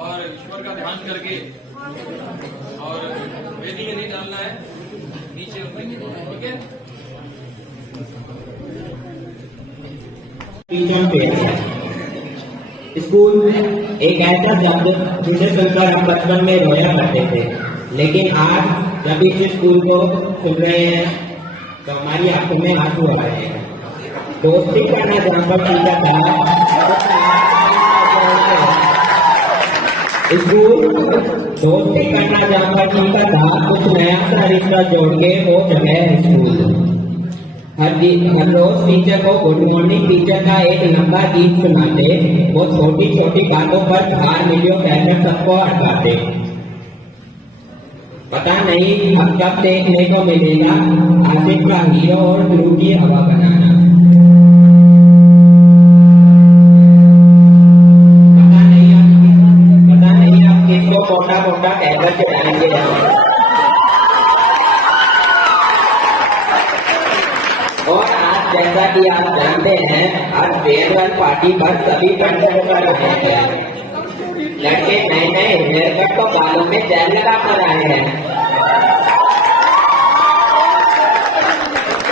और ईश्वर का ध्यान करके और वेदी के नहीं डालना है, नीचे ठीक है। स्कूल एक ऐसा शब्द जिसे सुनकर हम बचपन में रोया करते थे, लेकिन आज जब इस स्कूल को सुन रहे हैं तो हमारी आंखों में आंसू आ रहे हैं। दोस्ती करना जहाँ पर सीखा था, स्कूल दोस्ती करना जहाँ पर सीखा था, कुछ नया सा रिश्ता जोड़ के वो जगह है स्कूल। हर रोज टीचर को गुड मॉर्निंग टीचर का एक लंबा गीत सुनाते, वो छोटी छोटी बातों पर धार वीडियो कहकर सबको हटाते। पता नहीं अब कब देखने को मिलेगा आसिफ का हीरो और ब्लू की हवा बनाना। पता नहीं अब किसको मोटा मोटा कहकर चलाएंगे। और आज जैसा कि आप जानते हैं, आज फेयरवेल पार्टी पर सभी कंटेंट कर रहे हैं। लड़के नए नए हेयर कट को बालों में जेल लगा कर आए हैं।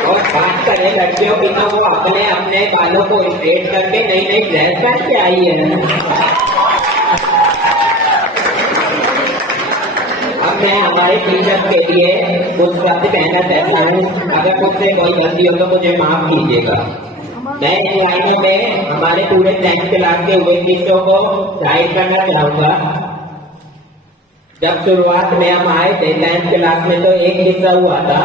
और बात करें लड़कियों की तो वो अपने अपने बालों को स्ट्रेट करके नई नई ड्रेस पहन के आई है। अब मैं हमारे टीचर के लिए कुछ शब्द कहना चाहता हूँ। अगर मुझसे कोई गलती हो तो मुझे माफ कीजिएगा। मैं इन लाइनों में हमारे पूरे 10th क्लास के हुए किस्सों को जाहिर करना चाहूंगा। जब शुरुआत में हम आए थे 10th क्लास में तो एक किस्सा हुआ था।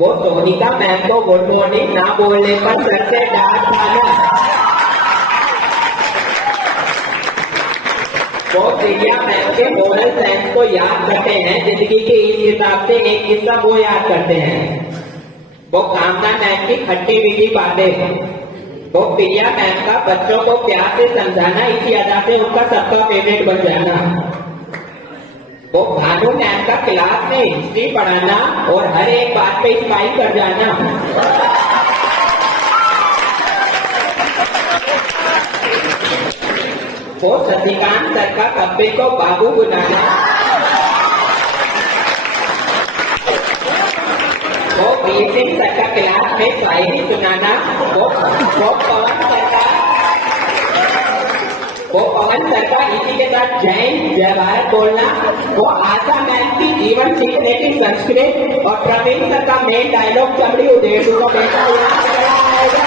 वो सोनिका मैम को गुड मॉर्निंग ना बोलने पर सर से डांट खाना। वो दिव्या मैम के मोरल साइंस को याद करते हैं। जिंदगी के इस हिसाब से एक किस्सा वो याद करते हैं। वो कामना मैम की खट्टी मीठी बातें। वो प्रिया मैम का बच्चों को प्यार से समझाना, इसी अदा से उनका सबका फेवरेट बन जाना। वो भानु मैम का क्लास में हिस्ट्री पढ़ाना और हर एक बात पे स्माइल कर जाना। वो शशिकांत सर का कब्बे को बाबू बुलाना। वो वीर सिंह सर का क्लास में शायरी सुनाना। वो पवन सर का इसी के साथ जैन जय भारत बोलना। वो आशा मैम की जीवन सीखने की संस्कृत और प्रवीण सर का मेन डायलॉग चमड़ी उदेश को बेटा याद कराएगा।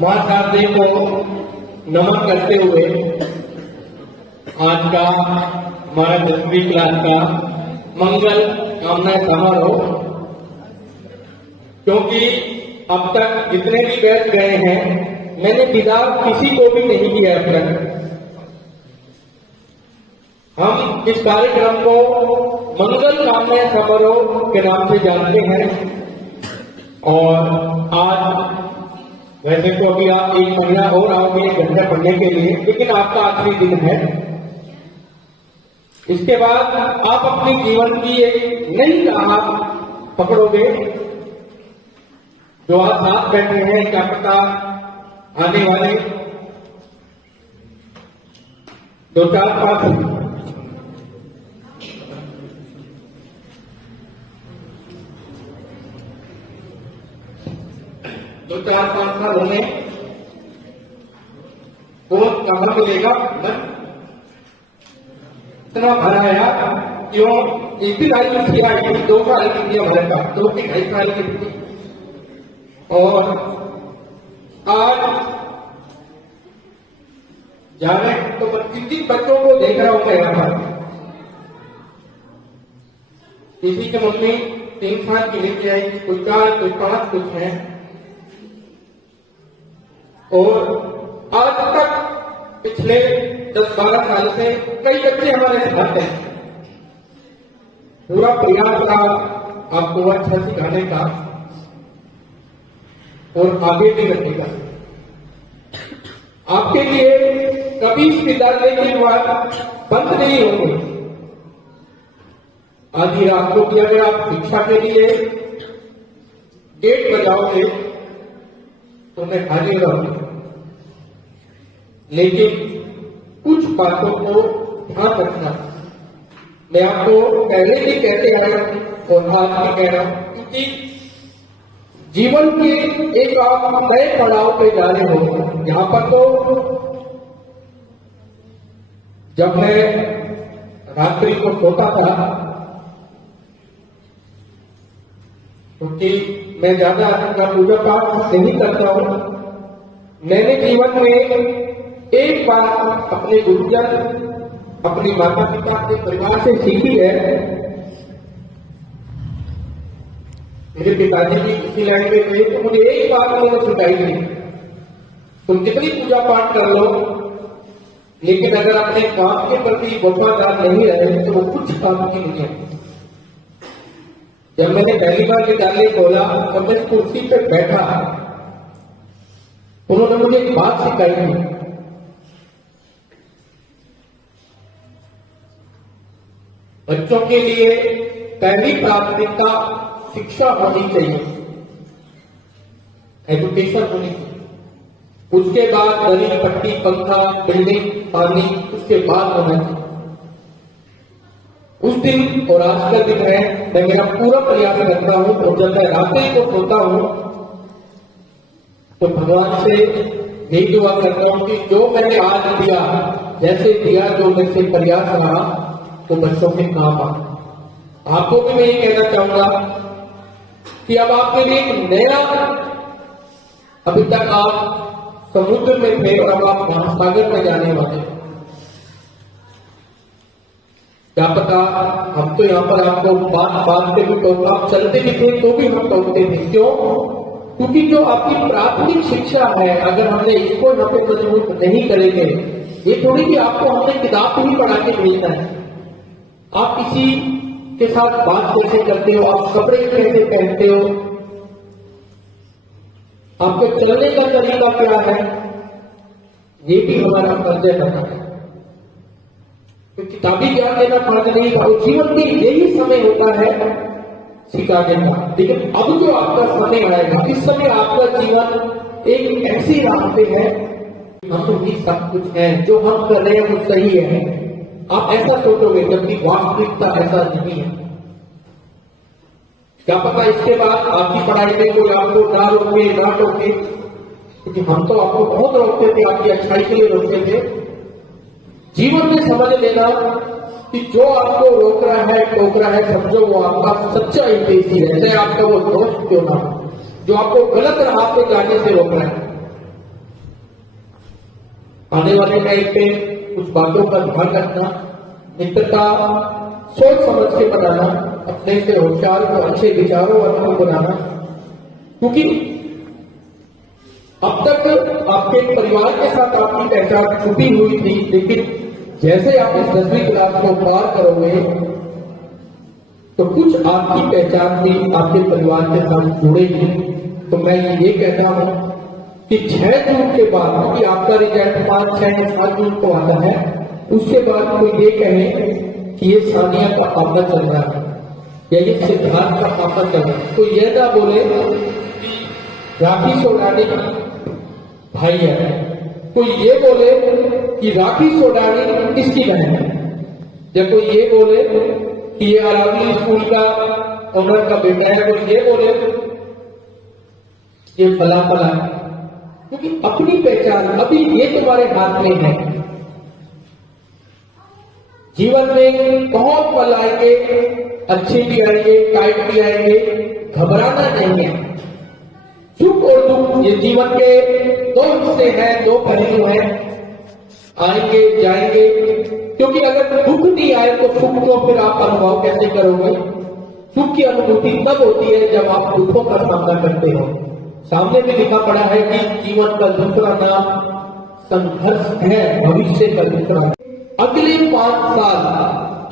मां शारदे को नमन करते हुए आज का हमारा 10वीं क्लास का मंगल कामना समारोह, क्योंकि अब तक जितने भी बैठ गए हैं मैंने विदा किसी को भी नहीं किया अब तक। हम इस कार्यक्रम को मंगल कामना समारोह के नाम से जानते हैं। और आज वैसे तो अभी आप 1 महीना और आओगे 1 घंटा पढ़ने के लिए, लेकिन आपका आखिरी दिन है। इसके बाद आप अपने जीवन की एक नई राह पकड़ोगे। जो आप साथ बैठे हैं, क्या पता आने वाले 2-4-5 साल में बहुत कमरा मिलेगा। इतना भराया क्यों? 1 तारीख की आई थी, 2 तारीख की भर का 2-2.5 तारीख की। और आज जाने तो कितनी बच्चों को देख रहा हूँ यहाँ पर। किसी की मम्मी 3 साल की लेके आएगी, कोई 4, कोई 5, कुछ है। और आज तक पिछले 10-12 साल से कई बच्चे हमारे साथ हैं। पूरा प्रयास था आपको अच्छा सिखाने का। और आगे भी रहेगा। आपके लिए कभी इस विद्यालय की बात बंद नहीं होगी। आधी रात को भी अगर आप शिक्षा के लिए गेट बजाओगे तो मैं हाजिर रहूंगा, लेकिन कुछ बातों को ध्यान रखना। मैं आपको पहले भी कहते आया और आज भी कह रहा हूं, क्योंकि जीवन के एक आप नए पड़ाव पे जा रहे हो। यहां पर तो जब मैं रात्रि को सोता था, क्योंकि मैं ज्यादा अपना पूजा पाठ नहीं करता हूं, मैंने जीवन में एक बात अपने गुरुजन, अपनी माता पिता के परिवार से सीखी है। मेरे पिताजी भी इसी लाइन में थे, तो मुझे एक बात उन्होंने सिखाई थी, तुम कितनी पूजा पाठ कर लो, लेकिन अगर अपने काम के प्रति वफादार नहीं रहे तो वो कुछ काम की नहीं है। जब मैंने पहली बार विद्यालय खोला, तब मैं कुर्सी पे बैठा, उन्होंने मुझे एक बात सिखाई थी, बच्चों के लिए पहली प्राथमिकता शिक्षा होनी चाहिए, एजुकेशन होनी चाहिए। उसके बाद दरी, पट्टी, पंखा, बिल्डिंग, पानी, उसके बाद होना चाहिए। उस दिन और आज का दिन है, मैं मेरा पूरा प्रयास करता हूं, और जब मैं रात्रि को सोता हूं तो भगवान से यही दुआ करता हूं कि जो मैंने आज दिया, जैसे दिया, जो मेरे से प्रयास रहा, तो बच्चों के काम आ। आपको भी मैं ये कहना चाहूंगा कि अब आपके लिए एक नया, अभी तक आप समुद्र में थे और अब आप महासागर में जाने वाले। क्या पता, हम तो यहाँ पर आपको बात पे भी टोका, आप चलते भी थे तो भी हम टोकते थे। क्यों? क्योंकि जो आपकी प्राथमिक शिक्षा है, अगर हमने इसको यहाँ पे मजबूत नहीं करेंगे, ये थोड़ी कि आपको हमने किताब ही पढ़ा के भेजना है। आप किसी के साथ बात कैसे करते हो, आप कपड़े कैसे पहनते हो, आपके चलने का तरीका क्या है, ये भी हमारा फर्ज बनता है। तो किताबी ज्ञान देना फर्ज नहीं था, जीवन में यही समय होता है सिखाने का। लेकिन अब जो आपका समय आएगा, इस समय आपका जीवन एक ऐसी राह पे है, हम ही सब कुछ है, जो हम कर रहे हैं वो सही है, आप ऐसा सोचोगे, जबकि वास्तविकता ऐसा नहीं है। क्या पता इसके बाद आपकी पढ़ाई में कोई आपको ना रोके, ना टोके, क्योंकि हम तो आपको बहुत रोकते थे, आपकी अच्छाई के लिए रोकते थे। जीवन में समझ लेना कि जो आपको रोक रहा है, टोक रहा है, समझो वो आपका सच्चा उद्देश्य है, चाहे आपका वो दोस्त क्यों ना हो, जो आपको गलत राह पे जाने से रोक रहा है। आने वाले टाइम पे कुछ बातों का ध्यान रखना, मित्रता सोच समझ के बनाना, अपने से होशियार को अच्छे विचारों वालों को बनाना, क्योंकि अब तक आपके परिवार के साथ आपकी पहचान छुपी हुई थी, लेकिन जैसे आप इस 10वीं क्लास को पार करोगे तो कुछ आपकी पहचान भी आपके परिवार के साथ जुड़ेगी। तो मैं ये कहता हूं कि 6 जून के बाद, क्योंकि आपका रिजल्ट 5, 6, 7 जून को आता है, उसके बाद कोई ये कहे कि ये सानिया का पापा चल रहा है या ये सिद्धार्थ का पापा चल रहा है, तो ये ना बोले राखी सोडानी भाई है, कोई ये बोले कि राखी सोडानी किसकी बहन है, या कोई ये बोले कि ये अरावली स्कूल का ओनर का बेटा है, कोई ये बोले ये फला फला है। क्योंकि अपनी पहचान अभी ये तुम्हारे हाथ में है। जीवन में बहुत पल आएंगे, अच्छे भी आएंगे, टाइट भी आएंगे, घबराना नहीं है। सुख और दुख ये जीवन के 2 हिस्से हैं, 2 पहलू हैं, आएंगे जाएंगे। क्योंकि अगर दुख नहीं आए तो सुख को फिर आप अनुभव कैसे करोगे? सुख की अनुभूति तब होती है जब आप दुखों का सामना करते हो। सामने भी लिखा पड़ा है कि जीवन का दूसरा नाम संघर्ष है, भविष्य का दूसरा। अगले 5 साल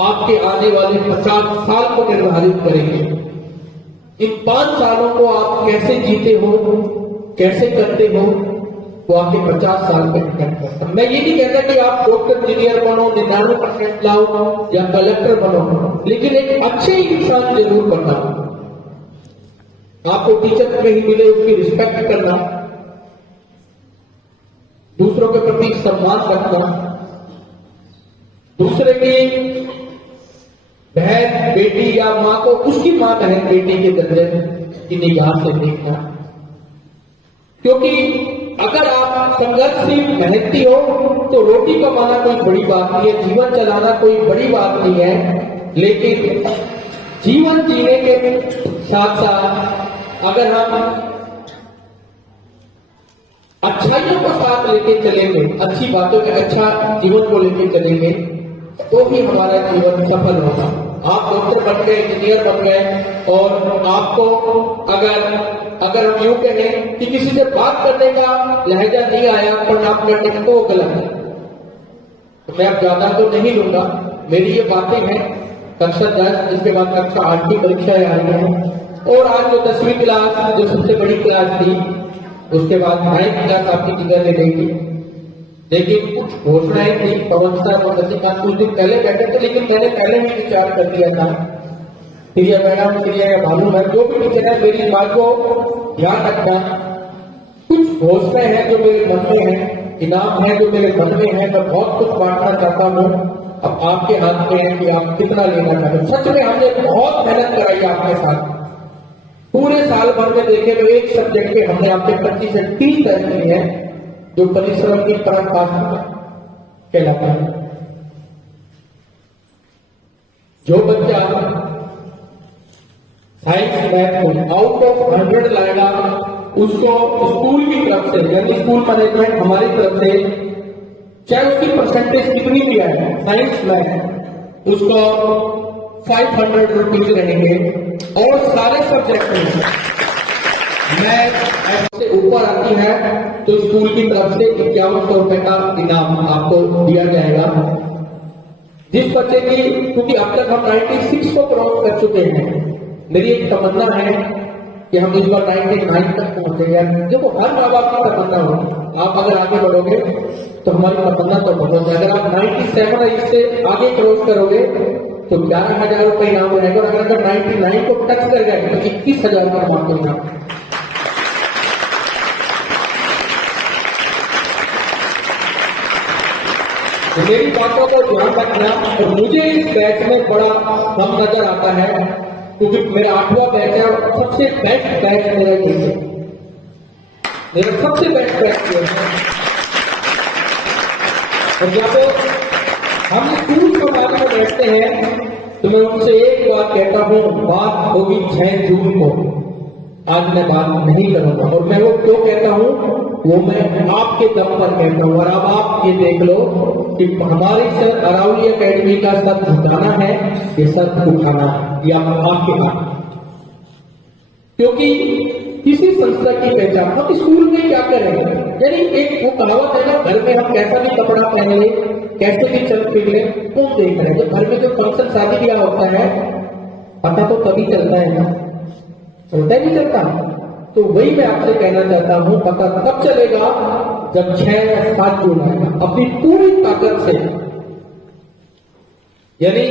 आपके आने वाले 50 साल को निर्धारित करेंगे। इन 5 सालों को आप कैसे जीते हो कैसे करते हो वो आपके 50 साल पे डिपेंड करता है। मैं ये नहीं कहता कि आप डॉक्टर इंजीनियर बनो, 99% लाओ या कलेक्टर बनो, लेकिन एक अच्छे इंसान जरूर बनना। आपको टीचर कहीं मिले उसकी रिस्पेक्ट करना, दूसरों के प्रति सम्मान रखना, दूसरे की बहन बेटी या माँ को उसकी माँ बहन बेटी के दर्जे की निगाह से देखना। क्योंकि अगर आप संघर्षशील मेहनती हो तो रोटी कमाना कोई बड़ी बात नहीं है, जीवन चलाना कोई बड़ी बात नहीं है। लेकिन जीवन जीने के साथ साथ अगर हम अच्छाइयों को साथ लेके चलेंगे, अच्छी बातों के अच्छा जीवन को लेके चलेंगे, तो ही हमारा जीवन सफल होगा। आप डॉक्टर बन गए, इंजीनियर बन गए और आपको अगर हम यूं कहें कि किसी से बात करने का लहजा नहीं आया पर आप करने का, तो वो गलत है। तो मैं अब ज्यादा तो नहीं लूंगा, मेरी ये बातें हैं। कक्षा 10 इसके बाद कक्षा 8 की परीक्षाएं आ रही हैं और आज जो 10वीं क्लास जो सबसे बड़ी क्लास थी, उसके बाद 9th क्लास आपकी जगह ले लेगी। लेकिन कुछ घोषणाएं थी, पवन साहब और रजनीकांत कुछ दिन पहले बैठे थे, लेकिन मैंने पहले ही विचार कर दिया था। प्रिय मैडम, प्रिय भानु है, जो भी टीचर है, मेरी बात को ध्यान रखना। कुछ घोषणाएं हैं जो मेरे मन में है, इनाम है जो मेरे मन में है, मैं बहुत कुछ बांटना चाहता हूँ। अब आपके हाथ में है कि आप कितना लेना चाहते हैं। सच में हमने बहुत मेहनत कराई आपके साथ, पूरे साल भर में देखे तो एक सब्जेक्ट के हमने आपके 25 से 30 टेस्ट लिए हैं, जो परिश्रम की पराकाष्ठा कहलाता है। जो बच्चा साइंस मैथ को आउट ऑफ 100 लाएगा, उसको स्कूल की तरफ से, यानी स्कूल मैनेजमेंट हमारी तरफ से, चाहे उसकी परसेंटेज कितनी भी है साइंस मैथ, उसको 500 रुपीज रहेंगे। और सारे सब्जेक्ट में मैथ से ऊपर आती है तो स्कूल की तरफ से 5100 रुपए का इनाम आपको दिया जाएगा। जिस बच्चे की, क्योंकि अब तक हम 96 को क्रॉस कर चुके हैं, मेरी एक तमन्ना है कि हम इस बार 99 तक पहुंचेंगे। देखो, हर माँ बाप की तमन्ना होगी, आप अगर आगे बढ़ोगे तो हमारी तमन्ना तो बढ़ोगे। अगर आप 97 इससे आगे क्रॉस करोगे तो 11,000 रुपए इनाम रहेगा, और अगर 99 को टच कर जाएंगे तो 21,000 का आपको इनाम। तो मेरी बातों को ध्यान रखना। और मुझे इस बैच में बड़ा कम नजर आता है, क्योंकि मेरा 8वां बैच है और सबसे बेस्ट बैच मेरा ये है, मेरा सबसे बेस्ट बैच ये है। और जब हम स्कूल समाज में बैठते हैं तो मैं उनसे एक बात कहता हूँ, बात होगी 6 जून को, आज मैं बात नहीं करूंगा। और मैं वो क्यों कहता हूँ, वो मैं आपके दम पर कहता हूँ। और अब आप ये देख लो कि हमारी सर अरावली एकेडमी का सर झुकाना है, ये सर उठाना है, या आपके हाथ। क्योंकि किसी संस्था की पहचान हम स्कूल में क्या करेंगे, यानी एक वो कहावत है ना, घर में हम कैसा भी कपड़ा पहन ले, कैसे भी चल फिर ले, कौन देख रहे हैं। घर में जो फंक्शन शादी ब्याह होता है, पता तो तभी चलता है ना, चलता ही नहीं चलता। तो वही मैं आपसे कहना चाहता हूं, पता तब चलेगा जब 6 या 7 जून आएगा। अपनी पूरी ताकत से, यानी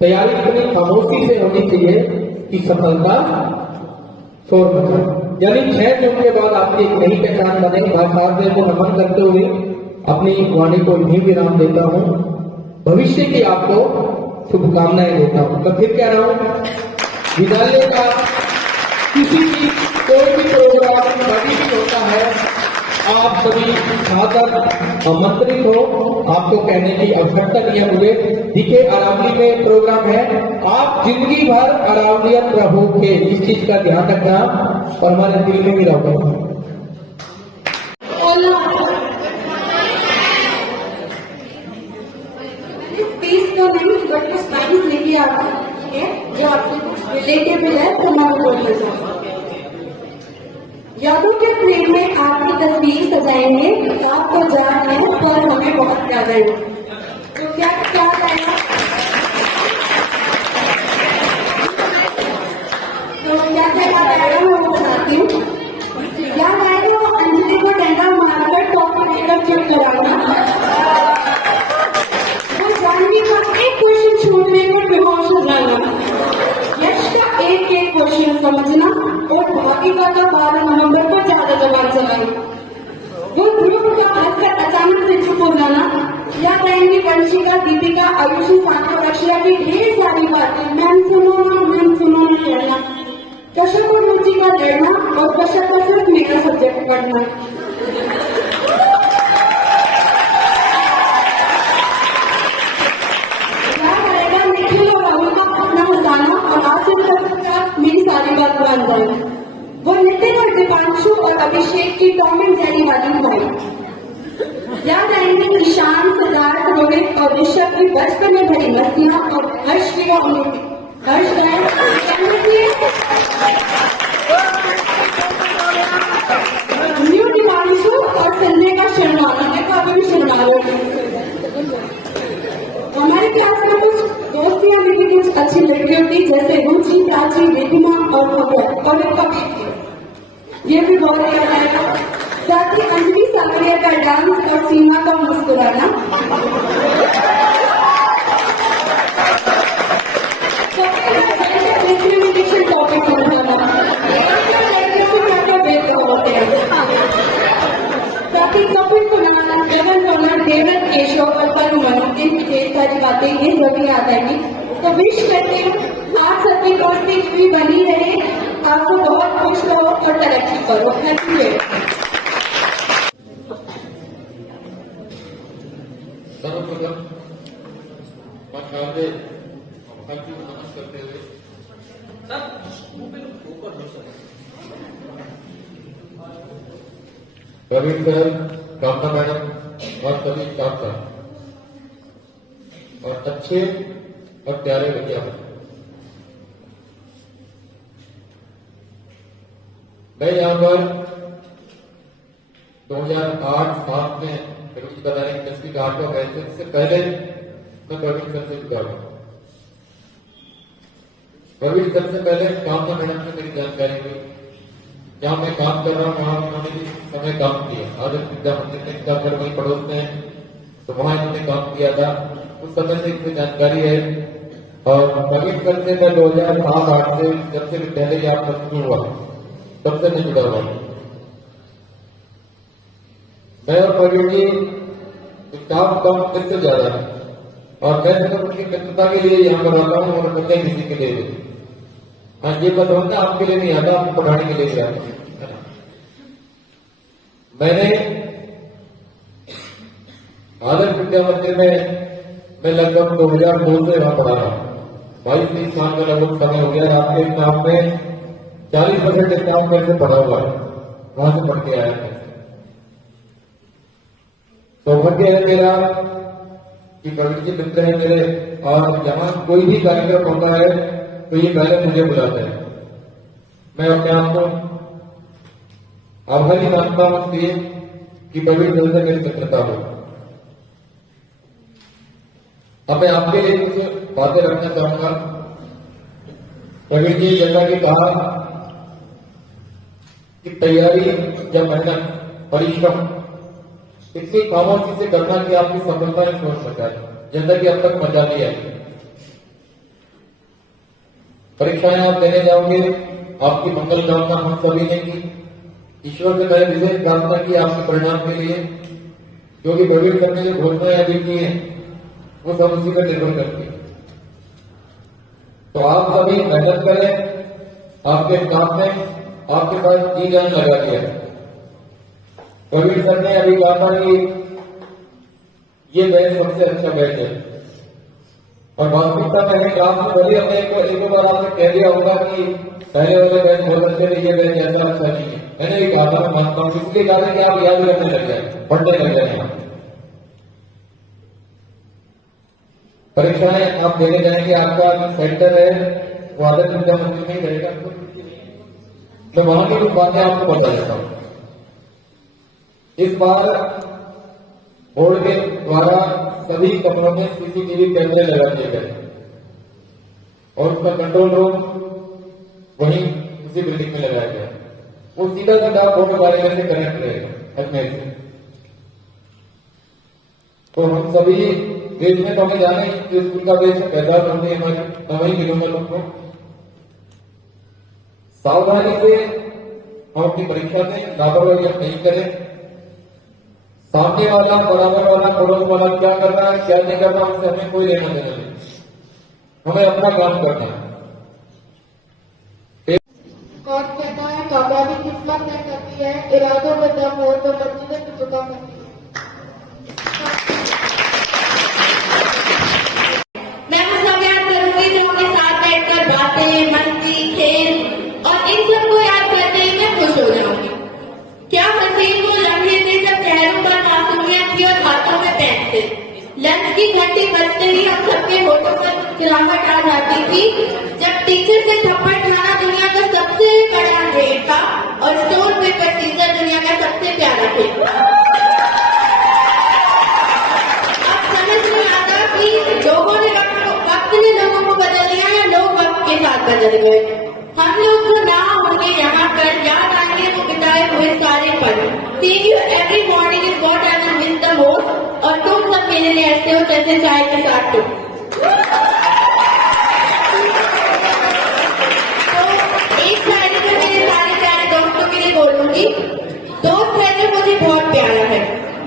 तैयारी इतनी खामोशी से होनी चाहिए कि सफलता शोर मचा। यानी 6 जून के बाद आपकी एक नई पहचान बने। भारत को नमन करते हुए अपनी वाणी को यहीं विराम देता हूं। भविष्य की आपको शुभकामनाएं देता हूं। मैं फिर कह रहा हूं, विद्यालय का किसी भी कोई भी प्रोग्राम कभी भी होता है, आप सभी छात्र आमंत्रित हो। आपको कहने की आवश्यकता नहीं है मुझे। दिखे अरावली में प्रोग्राम है, आप जिंदगी भर अरावलियत रहोगे, इस चीज का ध्यान रखना और हमारे दिल में भी रहोगे। बट कुछ साइंस लेके आते हैं जो आपसे कुछ रिलेटेबल है, तो मैं बोल देता। यादों के फ्रेम में आपकी तस्वीर सजाएंगे, आपको जान है पर हमें बहुत प्यारा है। तो क्या आएगा, तो क्या आएगा मैं वो बताती हूँ। याद रुचिका, दीपिका, आयुषी, सानिया, रक्षिया की ढेर सारी बातें मैम सुनो ना कहना, कश्यप और रुचिका लड़ना और कश्यप का सिर्फ मेरा सब्जेक्ट पढ़ना। याद आएगा निखिल और राहुल का अपना हंसाना और आसिफ तक मेरी सारी बात मान जाए। वो नितिन और दीपांशु और अभिषेक की टॉम एंड जेरी वाली फाइट। याद आएंगे ईशान, सिद्धार्थ, रोहित और ऋषभ की बचपन में भरी मस्तियां और हर्ष की न्यू दीपांशु और संजय का शर्माना। देखो अभी भी शर्मा रहे हैं। हमारे क्लास में कुछ दोस्तियां भी थी, कुछ अच्छी लड़कियों थी, जैसे रुचि, प्राची, रिधिमा और भव्या और इनका भी ये भी बहुत याद आएगा। साथ ही अंजलि सावरिया का डांस और सीमा का मुस्कुराना। डिस्क्रिमिनेशन टॉपिक समझाना, लड़कियों को क्या क्या भेदभाव होते हैं। साथ ही कपिल कुणाल, देवन कमल, देवन केशव और परुण मनोज की ढेर सारी बातें ये सभी याद आएगी। तो विश करते हैं आप सबकी दोस्ती भी बनी रहे, आपको बहुत खुश रहो और तरक्की करो। Thank you. सर्वप्रथम माननीय मुख्यमंत्री को नमस्कार करते हुए प्रवीण सर, कामना मैडम और सभी स्टाफ का और अच्छे और प्यारे विद्यार्थी, मैं यहाँ पर 2008-7 में प्रवीण बता रहे 10वीं का 8वां बैच, इससे पहले मैं प्रवीण सर से जुड़ा हूँ। प्रवीण सर से पहले कामना मैडम से मेरी जानकारी हुई। जहाँ मैं काम कर रहा हूँ वहाँ उन्होंने भी समय काम किया। आदर्श विद्या मंदिर में इनका घर वहीं पड़ोस में है, तो वहाँ इन्होंने काम किया था। उस समय से इनसे जानकारी है। और प्रवीण सर से मैं 2007-8 से जब से विद्यालय आपका शुरू हुआ तब से मैं जुड़ा हुआ हूँ। मैं और प्रवीण जी काम कम मित्र ज्यादा है और मैं सिर्फ उनकी मित्रता के लिए यहाँ पर आता हूँ और अन्य किसी के लिए नहीं। हाँ, ये बात होता है आपके लिए नहीं आता, आपको पढ़ाने के लिए आता है। मैंने आदर्श विद्या मंदिर में मैं लगभग 2002 से वहां पढ़ा रहा हूँ। 22-23 साल का लगभग समय हो गया। आपके एग्जाम में 40% एग्जाम मेरे से पढ़ा हुआ है, वहां से पढ़ के आया है। सौभाग्य है मेरा कि प्रवीण जी मित्र है मेरे, और जहां कोई भी कार्यक्रम होता है तो ये पहले मुझे बुलाते हैं। मैं अपने आप को आभारी मानता हूं इसलिए कि प्रवीण जी से मेरी मित्रता हो। अब मैं आपके लिए कुछ बातें रखना चाहूंगा। प्रवीण जी जैसा कि कहा कि तैयारी या मेहनत, परिश्रम इतनी खामोशी से करना कि आपकी सफलता नहीं छोड़ सका है, जैसा कि अब तक मजा लिया है। परीक्षाएं आप देने जाओगे, आपकी मंगल कामना हम सभी ने की। ईश्वर से मैंने विशेष प्रार्थना की आपके परिणाम के लिए, क्योंकि प्रवीण सर ने जो घोषणाएं अभी की है वो सब उसी पर निर्भर करती है। तो आप सभी मेहनत करें, आपके काम में आपके पास जी जान लगा दिया। प्रवीण सर ने अभी कहा था कि ये बैच सबसे अच्छा बैच है, और वास्तविकता में क्लास में भले हमने एक बार आपने कह दिया होगा कि पहले वाले बैच बहुत अच्छे थे, ये बैच ऐसा अच्छा नहीं है। मैंने भी कहा था, मैं मानता हूँ, इसलिए कहा था कि आप याद करने लग जाए, पढ़ने लग जाए। यहाँ परीक्षाएं आप देने जाएंगे, आपका सेंटर है वो आदर्श विद्या मंदिर में ही रहेगा। मैं वहां की कुछ बातें आपको बता देता हूँ। इस बार बोर्ड के द्वारा सभी कमरों में सीसीटीवी कैमरे लगा दिए गए और उसका कंट्रोल रूम वहीं उसी बिल्डिंग में लगाया गया। वो सीधा सीधा बोर्ड कार्यालय से कनेक्ट रहेगा अजमेर से। तो हम सभी देश में तो हमें जाने कि स्कूल का देश पैदा करते हैं हमारे नवाई किलोमीटर को। सावधानी से हम अपनी परीक्षा में लापरवाही नहीं करें, सामने वाला, बराबर वाला, पड़ोस वाला क्या कर रहा है, क्या नहीं कर रहा, उससे हमें कोई लेना देना नहीं। हमें अपना काम करना है। कौन कहता है कामयाबी किस्मत तय करती है, इरादों में दम हो तो मंजिलें भी चुका करती है। मैं वो सब याद करूंगी जो हमें साथ बैठकर बातें, मस्ती, खेल और इन सबको याद करते ही मैं खुश हो जाऊंगी। क्या हसीन वो लम्हे थे जब चेहरों पर मासूमियत थी और हाथों में पेन थे। लंच की घंटी बजते ही हम सबके होठों पर मुस्कुराहट आ जाती थी। जब टीचर से थप्पड़ खाना दुनिया का सबसे बड़ा रेट था और स्टोन पेपर सीजर दुनिया का सबसे प्यारा खेल। अब समझ में आता कि लोगों ने वक्त ने लोगों को बदल दिया या लोग वक्त के साथ बदल गए। हम लोग जो ना होंगे यहाँ पर, याद आएंगे वो बिताए हुए सारे पल। Seeing you every morning is what I will miss the most। और तुम सब मेरे लिए ऐसे हो जैसे चाय के साथ तुम। तो एक शायरी में मेरे सारे प्यारे दोस्तों के लिए बोलूंगी। दोस्त है जो मुझे बहुत प्यारा है,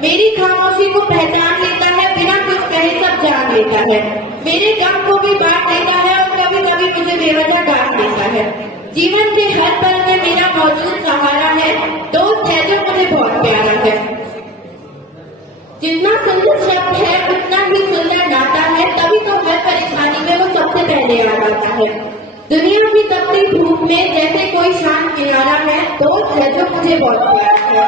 मेरी खामोशी को पहचान लेता है, बिना कुछ कहे सब जान लेता है, मेरे गम को भी बांट लेता है और कभी कभी मुझे बेवजह डांट देता है। जीवन के हर पल में मेरा मौजूद सहारा है। दोस्त है जो मुझे बहुत प्यारा है। जितना सुंदर शब्द है उतना ही सुंदर नाता है, तभी तो हर परेशानी में वो सबसे पहले आ जाता है। दुनिया की तपती धूप में जैसे कोई शांत किनारा है, दोस्त है जो मुझे बहुत प्यारा है।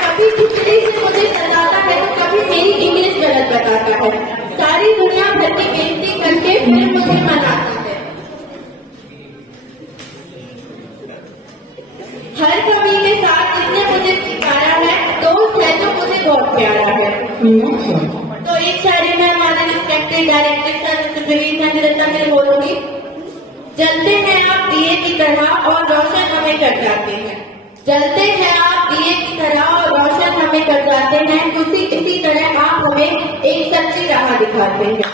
कभी खिचड़ी से मुझे सताता है तो कभी मेरी इंग्लिश गलत बताता है। सारी दुनिया भर की बेइज्जती करके फिर मुझे मनाता है। हर कमी के साथ जिसने मुझे स्वीकारा है, दोस्त है जो मुझे बहुत प्यारा है। तो एक शायरी में हमारे respected director sir mister Praveen Nirantar में बोलूंगी। जलते हैं आप दिए की तरह और रोशन हमें कर जाते हैं। जलते हैं आप दिए की तरह और रोशन हमें कर जाते हैं। इसी तरह आप हमें एक सच्ची राह दिखाते हैं।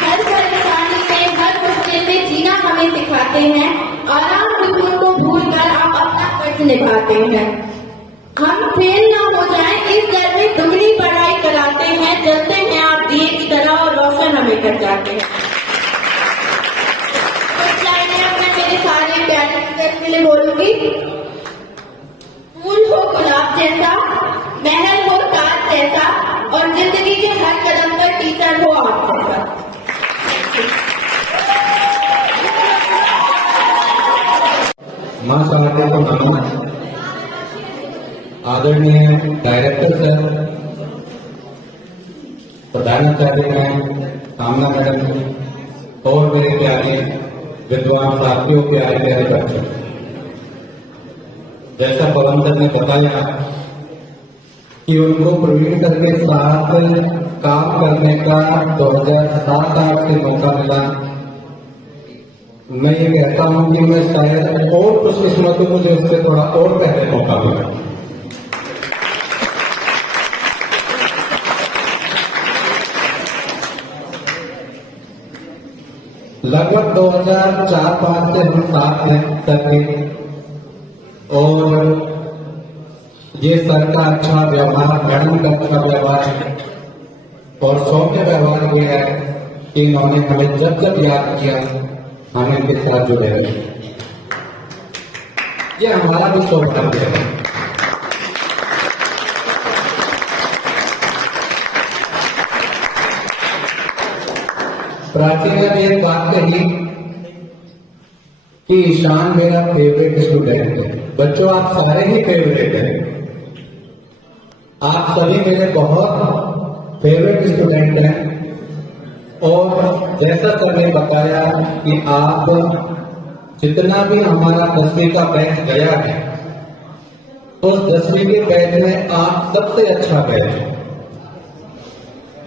हर परेशानी में, हर मुश्किल में जीना हमें सिखाते हैं। आराम सुकून को भूलकर आप अपना फर्ज निभाते हैं। हम फेल न हो जाएं इस डर में दुगनी पढ़ाई कराते हैं। जलते हैं आप दिए की तरह और रोशन हमें कर जाते हैं। कुछ लाइनें अब मैं मेरे सारे प्यारे टीचर्स के लिए बोलूंगी। फूल हो गुलाब जैसा, महल हो ताज जैसा और जिंदगी के हर कदम पर टीचर हो आप जैसा। मां साहब को नमन। आदरणीय डायरेक्टर सर, प्रधानाचार्य मैम, कामना मैडम और मेरे प्यारे विद्वान साथियों, प्यारे प्यारे बच्चों, जैसा पवन सर ने बताया कि उनको प्रवीण सर के साथ काम करने का 2007-8 से मौका मिला। मैं ये कहता हूं कि मैं शायद और खुशकिस्मत हूं, मुझे उससे थोड़ा और पहले मौका मिला। लगभग 2004-5 से हम साथ हैं सर के, और ये सर का अच्छा व्यवहार, मैडम का अच्छा व्यवहार और सौम्य व्यवहार ये है कि इन्होंने हमें जब जब याद किया हम इनके साथ जुड़े रहे। ये हमारा भी सौभाग्य है। प्राची ने भी एक बात कही कि ईशान मेरा फेवरेट स्टूडेंट है। बच्चों, आप सारे ही फेवरेट हैं। आप सभी मेरे बहुत फेवरेट स्टूडेंट हैं। और जैसा सर ने बताया कि आप जितना भी हमारा 10वीं का बैच गया है, तो 10वीं के बैच में आप सबसे अच्छा बैच है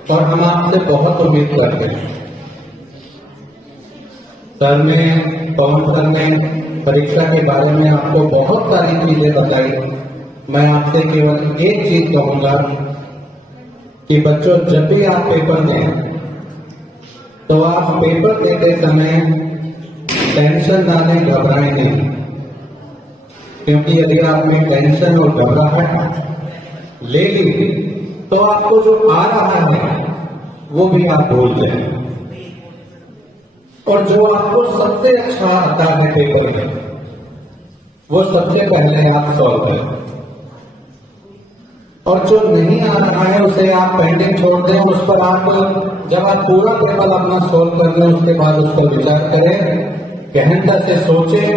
और हम आपसे बहुत उम्मीद करते हैं। सर ने, पवन सर ने परीक्षा के बारे में आपको बहुत सारी चीजें बताई। मैं आपसे केवल एक चीज कहूंगा कि बच्चों, जब भी आप पेपर दें तो आप पेपर देते समय टेंशन ना लें, घबराएं नहीं। क्योंकि यदि आप में टेंशन और घबराहट ले ली तो आपको जो आ रहा है वो भी आप भूल जाए, और जो आपको सबसे अच्छा आता है पेपर में वो सबसे पहले आप सॉल्व करें, और जो नहीं आ रहा है उसे आप पेंडिंग छोड़ दें। उस पर आप जब आप पूरा पेपर अपना सोल्व कर लें उसके बाद उस पर विचार करें, गहनता से सोचें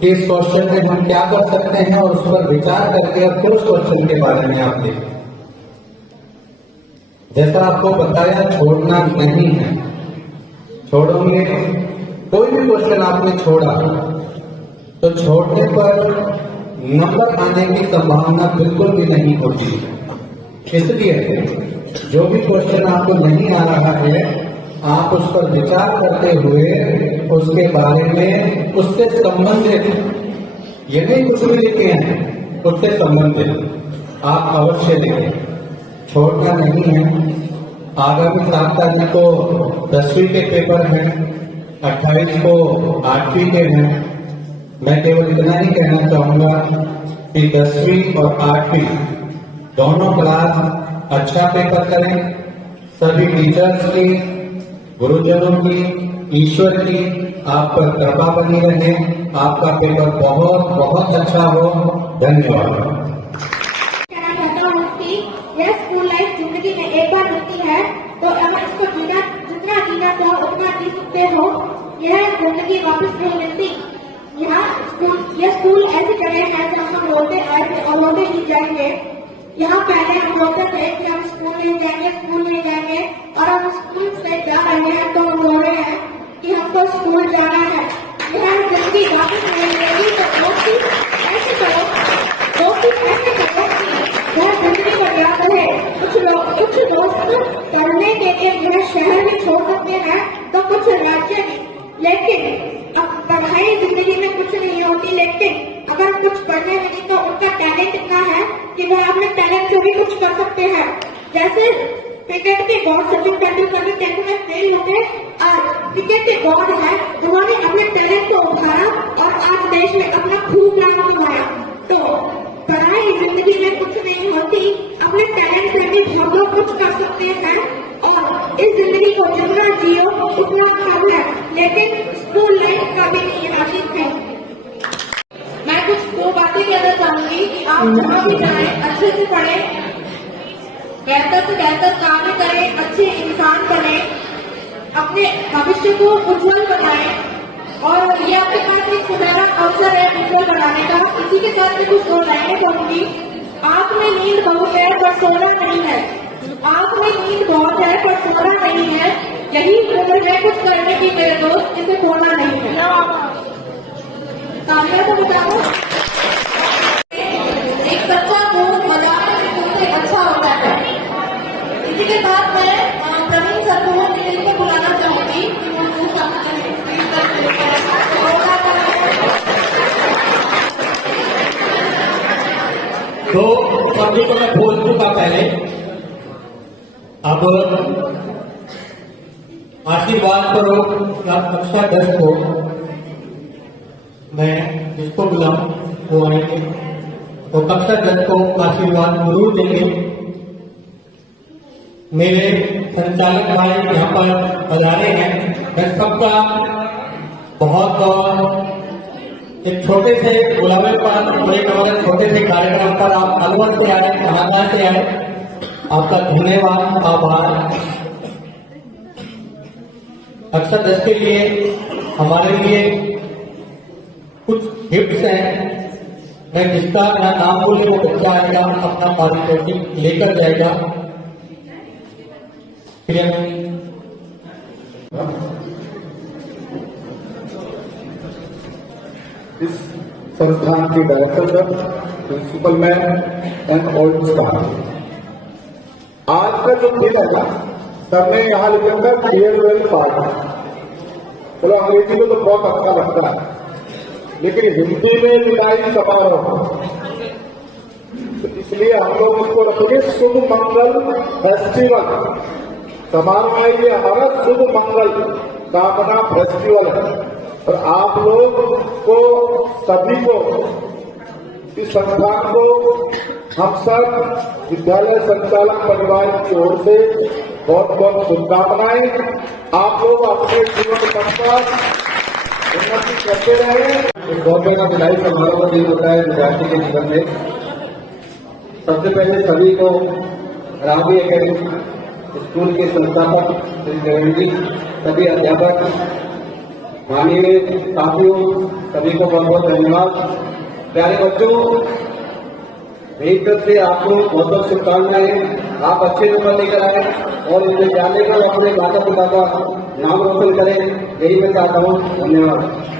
कि इस क्वेश्चन में हम क्या कर सकते हैं, और उस पर विचार करके और फिर उस क्वेश्चन के बारे में आप देखें। जैसा आपको बताया, छोड़ना नहीं है। छोड़ोगे, कोई भी क्वेश्चन आपने छोड़ा तो छोड़ने पर नंबर आने की संभावना बिल्कुल भी नहीं होती। इसलिए जो भी क्वेश्चन आपको नहीं आ रहा है आप उस पर विचार करते हुए उसके बारे में, उससे संबंधित, ये नहीं कुछ भी लिखे हैं, उससे संबंधित आप अवश्य लिखें। छोड़ना नहीं है। आगामी 7 तारीख को 10वीं के पेपर हैं, 28 को 8वीं के हैं। मैं केवल इतना ही कहना चाहूंगा कि 10वीं और 8वीं दोनों क्लास अच्छा पेपर करें। सभी टीचर्स की, गुरुजनों की, ईश्वर की आप पर कृपा बनी रहे। आपका पेपर बहुत बहुत अच्छा हो। धन्यवाद। कहना चाहता हूँ कि यह स्कूल लाइफ जिंदगी में एक बार मिलती है, तो अगर इसको जितना जीना चाहो उतना जी सकते हो। यह जिंदगी वापस नहीं मिलती। यह स्कूल ऐसी जगह है जहाँ हम रोते आए थे और रोते ही जाएंगे। यहाँ पहले हम रोते थे कि हम स्कूल नहीं जाएंगे, और हम स्कूल से जा रहे हैं तो हम रो रहे हैं कि हमको स्कूल जाना है। यह जिंदगी वापस नहीं मिलेगी। तो दोस्ती ऐसे करो कि यह जिंदगी पर याद रहे। कुछ दोस्त पढ़ने के लिए यह शहर भी छोड़ सकते हैं तो कुछ राज्य भी, लेकिन अब पढ़ाई जिंदगी में कुछ नहीं होती। लेकिन अगर कुछ पढ़ने लगी तो उनका टैलेंट इतना है कि वह अपने टैलेंट से भी कुछ कर सकते हैं। जैसे क्रिकेट के गॉड सचिन तेंदुलकर भी 10th में फेल होते, क्रिकेट के गॉड है, उन्होंने अपने टैलेंट को उभारा और आज देश में अपना खूब नाम कमाया। तो पढ़ाई जिंदगी में कुछ नहीं होती, अपने टैलेंट से भी हम लोग कुछ कर सकते हैं, और इस जिंदगी को जितना जियो उतना कम है, लेकिन स्कूल लाइफ कभी नहीं आती है। मैं कुछ 2 बातें कहना चाहूंगी कि आप जहाँ भी जाएं अच्छे से पढ़ें, बेहतर से बेहतर कार्य करें, अच्छे इंसान बने, अपने भविष्य को उज्जवल बनाएं, और ये आपके पास एक सुनहरा अवसर है उज्जवल बनाने का। इसी के साथ मैं कुछ 2 लाइनें कहूंगी। आंख में नींद बहुत है पर सोना नहीं है। आंख में नींद बहुत है पर सोना नहीं है। यही उम्र है कुछ करने की मेरे दोस्त, इसे खोना नहीं है। तालियां तो बताओ। एक सच्चा दोस्त बाजार में तुमसे अच्छा होता है। इसी के साथ मैं प्रवीण सर को मीटिंग में बुलाना चाहूंगी कि वो कुछ तो सभी को मैं बोल चुका पहले। अब आशीर्वाद करो कक्षा 10 को मैं जिसको बुलाऊं वो आएंगे, तो कक्षा 10 को आशीर्वाद जरूर देंगे। मेरे संचालक भाई यहाँ पर पधारे हैं। मैं सबका बहुत एक छोटे से बुलावे पर, एक हमारे छोटे से कार्यक्रम पर आप अलवर से आए, कहां से आए, आपका धन्यवाद, आभार। कक्षा 10 के लिए हमारे लिए कुछ गिफ्ट्स हैं। मैं जिसका ना नाम बोले वो बच्चा आएगा, अपना पारितोषिक लेकर जाएगा। इस संस्थान के director, principal ma'am and all staff, आज का जो दिन है ना, सबने यहाँ लिखा था फेयरवेल पार्टी। चलो अंग्रेजी में तो बहुत अच्छा लगता है, लेकिन हिंदी में विदाई समारोह, तो इसलिए हम लोग उसको रखेंगे शुभ मंगल फेस्टिवल समारोह है। ये हमारा शुभ मंगल कामना फेस्टिवल है, और आप लोग को सभी को इस संस्थान को हम सब विद्यालय संचालक परिवार की ओर से बहुत बहुत शुभकामनाएं। आप लोग अपने जीवन पथ पर उन्नति करते रहे। इस मौके का विदाई समारोह का दिन होता है विद्यार्थी के जीवन में। सबसे पहले सभी को रावी एकेडमी स्कूल के संस्थापक श्री जयंती जी, सभी अध्यापक, माननीय साथियों, सभी को बहुत बहुत धन्यवाद। प्यारे बच्चों, मेरी तरफ से आपको बहुत बहुत शुभकामनाएं। आप अच्छे नंबर लेकर आए और इस विद्यालय को अपने माता पिता का नाम रोशन करें, यही मैं चाहता हूँ। धन्यवाद।